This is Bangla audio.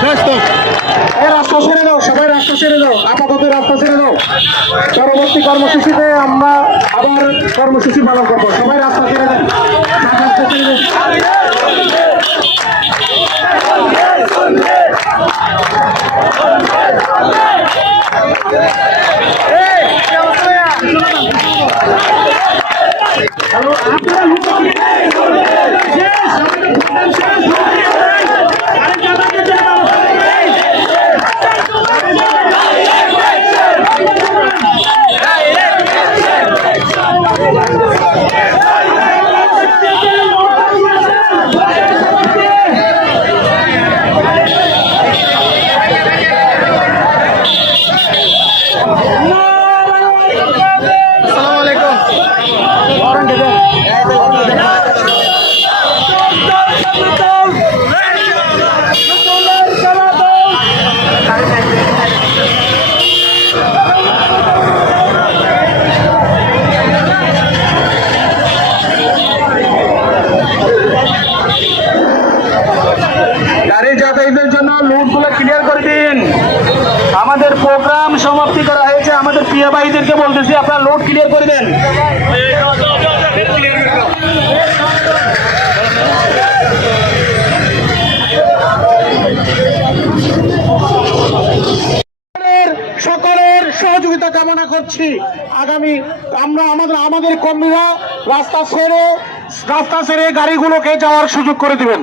রাস্তা ছেড়ে দাও, সবাই রাস্তা ছেড়ে দাও, আপাতত রাস্তা ছেড়ে দাও। পরবর্তী কর্মসূচিতে আমরা আবার কর্মসূচি পালন করবো। সবাই রাস্তা ছেড়ে দেন। যাতায়াতের জন্য লুটগুলো ক্লিয়ার করে দিন। আমাদের প্রোগ্রাম সমাপ্তি করা হয়েছে। আমাদের প্রিয় ভাইদেরকে বলতেছি আপনারা লোড ক্লিয়ার করে দেন। সকলের সহযোগিতা কামনা করছি। আগামী আমরা আমাদের কর্মীরা রাস্তা ছেড়ে গাড়িগুলোকে যাওয়ার সুযোগ করে দিবেন।